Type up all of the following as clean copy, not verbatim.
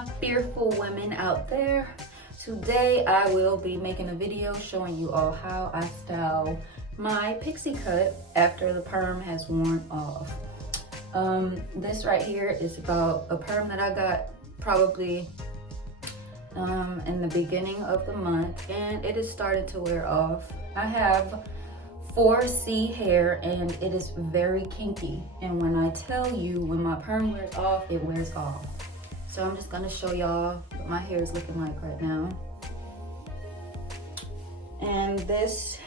my fearful women out there. Today I will be making a video showing you all how I style my pixie cut after the perm has worn off. This right here is about a perm that I got probably in the beginning of the month, and it has started to wear off. I have 4C hair and it is very kinky, and when I tell you when my perm wears off, it wears off. So I'm just gonna show y'all what my hair is looking like right now. And this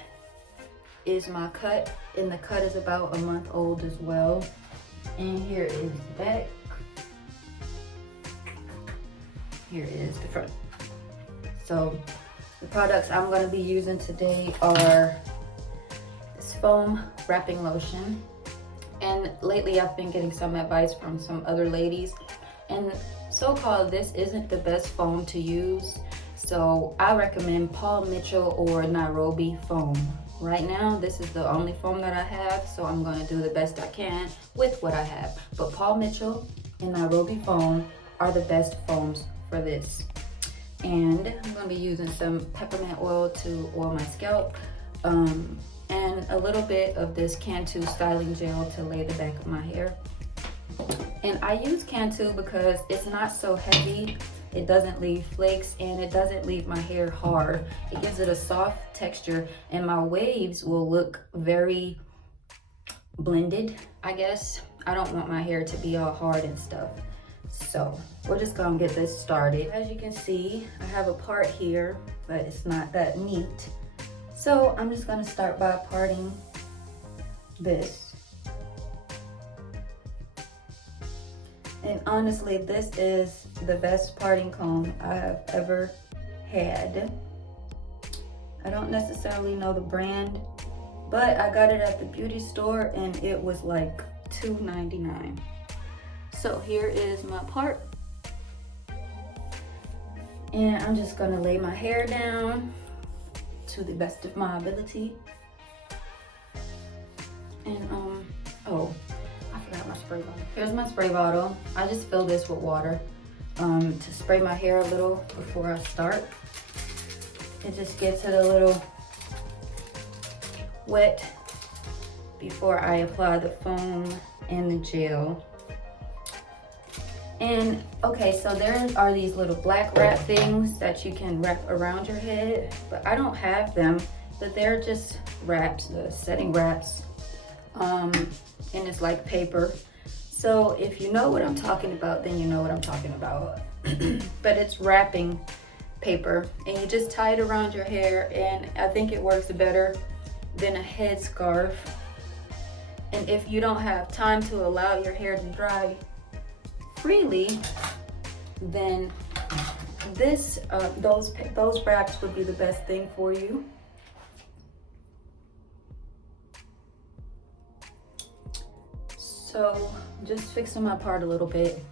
is my cut, and the cut is about a month old as well. And here is the back. Here is the front. So the products I'm gonna be using today are this foam wrapping lotion. And lately I've been getting some advice from some other ladies, and so-called this isn't the best foam to use. So I recommend Paul Mitchell or Nairobi foam. Right now, this is the only foam that I have, so I'm gonna do the best I can with what I have. But Paul Mitchell and Nairobi foam are the best foams for this. And I'm gonna be using some peppermint oil to oil my scalp, and a little bit of this Cantu styling gel to lay the back of my hair. And I use Cantu because it's not so heavy, it doesn't leave flakes, and it doesn't leave my hair hard. It gives it a soft texture, and my waves will look very blended, I guess. I don't want my hair to be all hard and stuff. So we're just gonna get this started. As you can see, I have a part here, but it's not that neat. So I'm just gonna start by parting this. And honestly, this is the best parting comb I have ever had. I don't necessarily know the brand, but I got it at the beauty store and it was like $2.99. So here is my part. And I'm just gonna lay my hair down to the best of my ability. And oh, I forgot my spray bottle. Here's my spray bottle. I just fill this with water to spray my hair a little before I start. It just gets it a little wet before I apply the foam and the gel. And okay, so there are these little black wrap things that you can wrap around your head, but I don't have them, but they're just wraps, the setting wraps. And it's like paper. So if you know what I'm talking about, then you know what I'm talking about. But it's wrapping paper, and you just tie it around your hair, and I think it works better than a headscarf. And if you don't have time to allow your hair to dry freely, then this those wraps would be the best thing for you. So just fixing my part a little bit.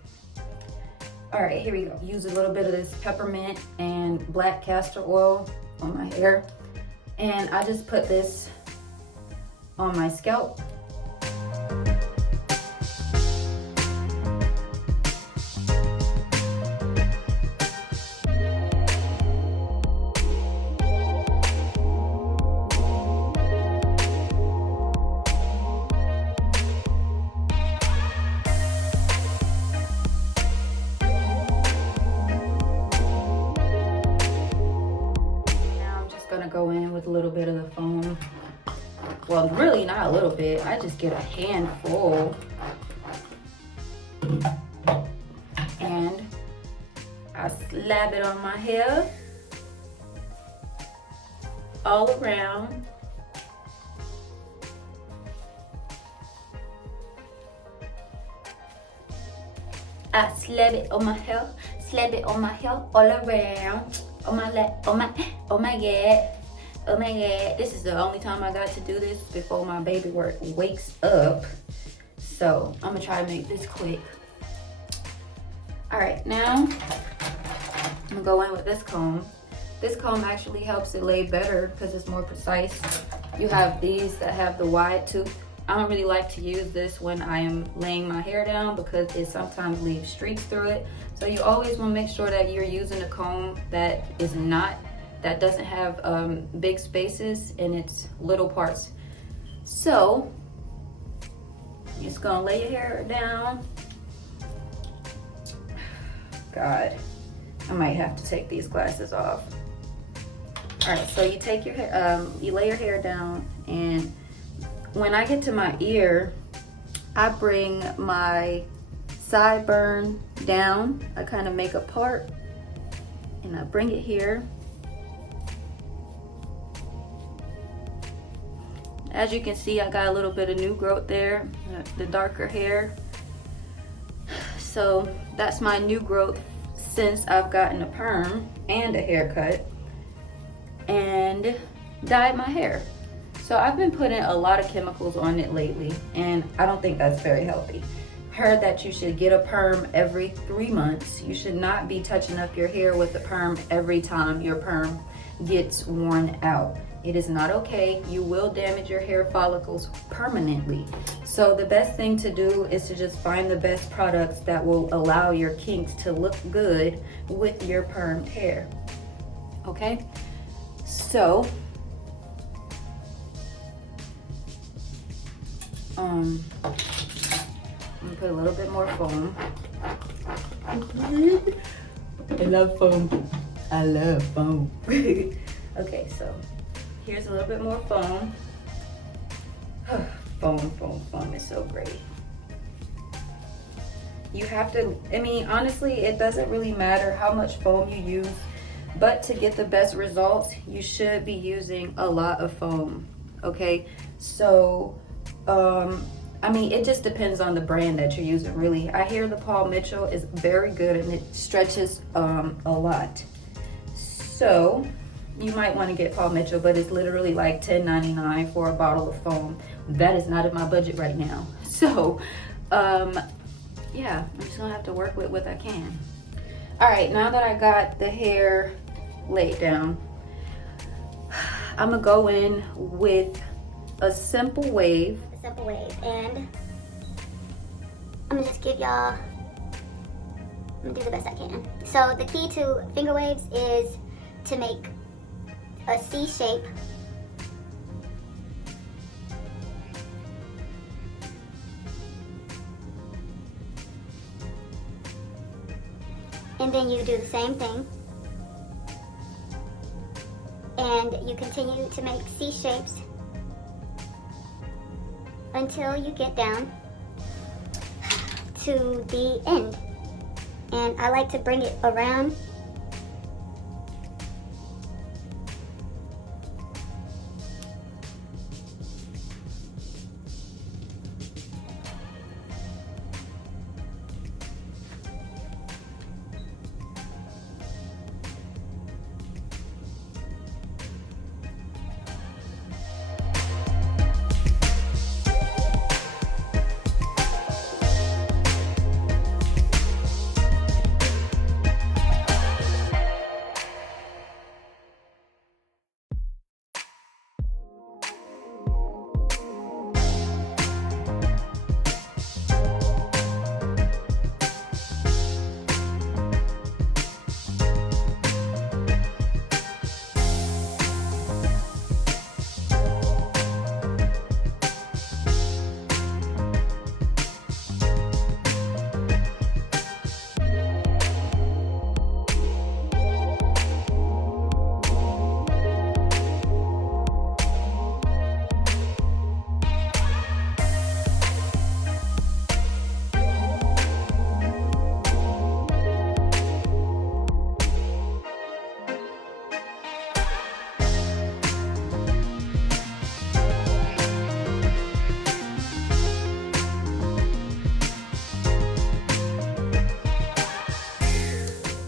All right, here we go. Use a little bit of this peppermint and black castor oil on my hair. And I just put this on my scalp. Go in with a little bit of the foam. Well, really not a little bit. I just get a handful. And I slap it on my hair all around. I slap it on my hair, all around. Oh my god. Oh my god, this is the only time I got to do this before my baby wakes up. So I'm gonna try to make this quick. All right, now I'm gonna go in with this comb. This comb actually helps it lay better because it's more precise. You have these that have the wide tooth I don't really like to use this when I am laying my hair down because it sometimes leaves streaks through it. So you always want to make sure that you're using a comb that doesn't have big spaces in its little parts. So you're just gonna lay your hair down. God, I might have to take these glasses off. All right, so you take your hair, you lay your hair down, and when I get to my ear, I bring my sideburn down. I kind of make a part, and I bring it here. As you can see, I got a little bit of new growth there, the darker hair. So that's my new growth since I've gotten a perm and a haircut and dyed my hair. So I've been putting a lot of chemicals on it lately, and I don't think that's very healthy. Heard that you should get a perm every 3 months. You should not be touching up your hair with a perm every time your perm gets worn out. It is not okay. You will damage your hair follicles permanently. So the best thing to do is to just find the best products that will allow your kinks to look good with your permed hair. Okay? So, I'm gonna put a little bit more foam. I love foam. I love foam. Okay, so here's a little bit more foam. Foam is so great. You have to, I mean, honestly, it doesn't really matter how much foam you use, but to get the best results, you should be using a lot of foam, okay? So, I mean, it just depends on the brand that you're using, really. I hear the Paul Mitchell is very good and it stretches a lot. So, you might want to get Paul Mitchell, but it's literally like $10.99 for a bottle of foam. That is not in my budget right now. So, yeah, I'm just gonna have to work with what I can. All right, now that I got the hair laid down, I'm gonna go in with a simple wave. And I'm gonna just give y'all, I'm gonna do the best I can. So the key to finger waves is to make a C shape. And then you do the same thing. And you continue to make C shapes until you get down to the end. And I like to bring it around.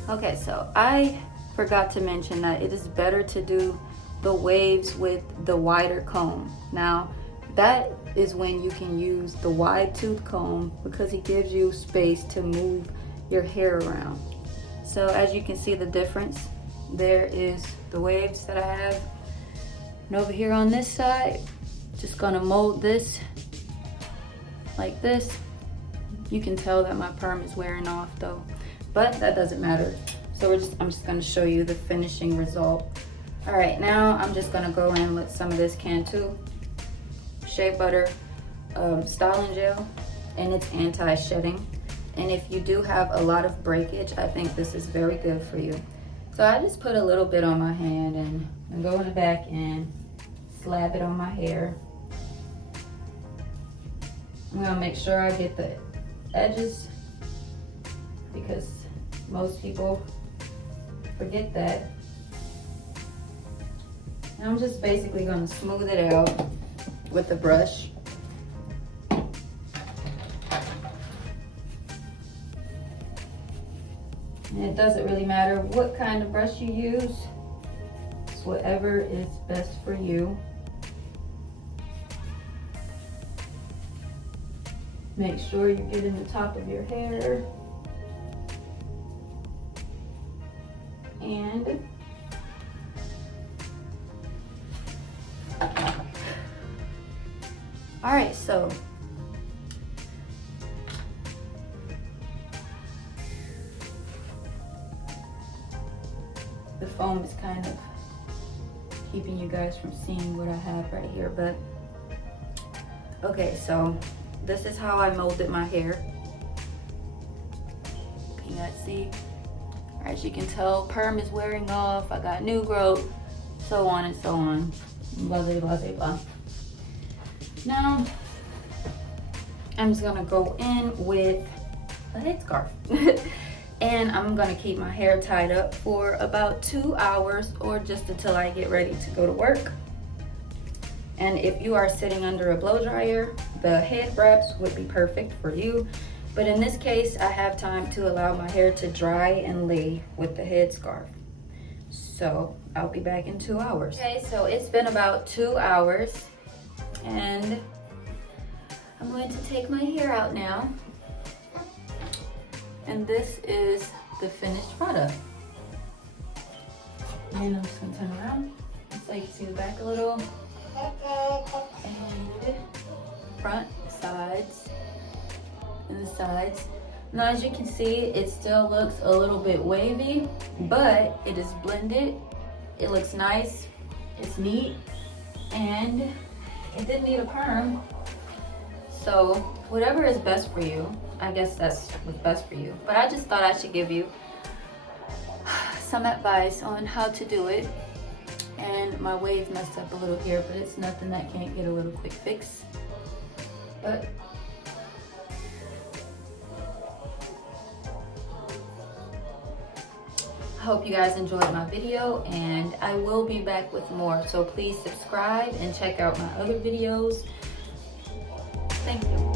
Okay, so I forgot to mention that it is better to do the waves with the wider comb. Now, that is when you can use the wide tooth comb because it gives you space to move your hair around. So as you can see the difference, there is the waves that I have. And over here on this side, just gonna mold this like this. You can tell that my perm is wearing off though, but that doesn't matter. So I'm just gonna show you the finishing result. All right, now I'm just gonna go in with some of this Cantu shea butter styling gel, and it's anti-shedding. And if you do have a lot of breakage, I think this is very good for you. So I just put a little bit on my hand and go in the back and slab it on my hair. I'm gonna make sure I get the edges because most people forget that. And I'm just basically gonna smooth it out with the brush. And it doesn't really matter what kind of brush you use. It's whatever is best for you. Make sure you get in the top of your hair. And all right, so the foam is kind of keeping you guys from seeing what I have right here, but okay, so this is how I molded my hair. Can you guys see? As you can tell, perm is wearing off. I got new growth, so on and so on. Blah, blah, blah, blah. Now, I'm just gonna go in with a headscarf. And I'm gonna keep my hair tied up for about 2 hours or just until I get ready to go to work. And if you are sitting under a blow dryer, the head wraps would be perfect for you. But in this case, I have time to allow my hair to dry and lay with the headscarf. So I'll be back in 2 hours. Okay, so it's been about 2 hours and I'm going to take my hair out now. And this is the finished product. And I'm just gonna turn around so you can see the back a little. And front, sides, and the sides. Now as you can see, it still looks a little bit wavy, but it is blended. It looks nice, it's neat, and it didn't need a perm. So whatever is best for you, I guess that's what's best for you. But I just thought I should give you some advice on how to do it. And my wave messed up a little here, but it's nothing that can't get a little quick fix. But I hope you guys enjoyed my video, and I will be back with more. So please subscribe and check out my other videos. Thank you.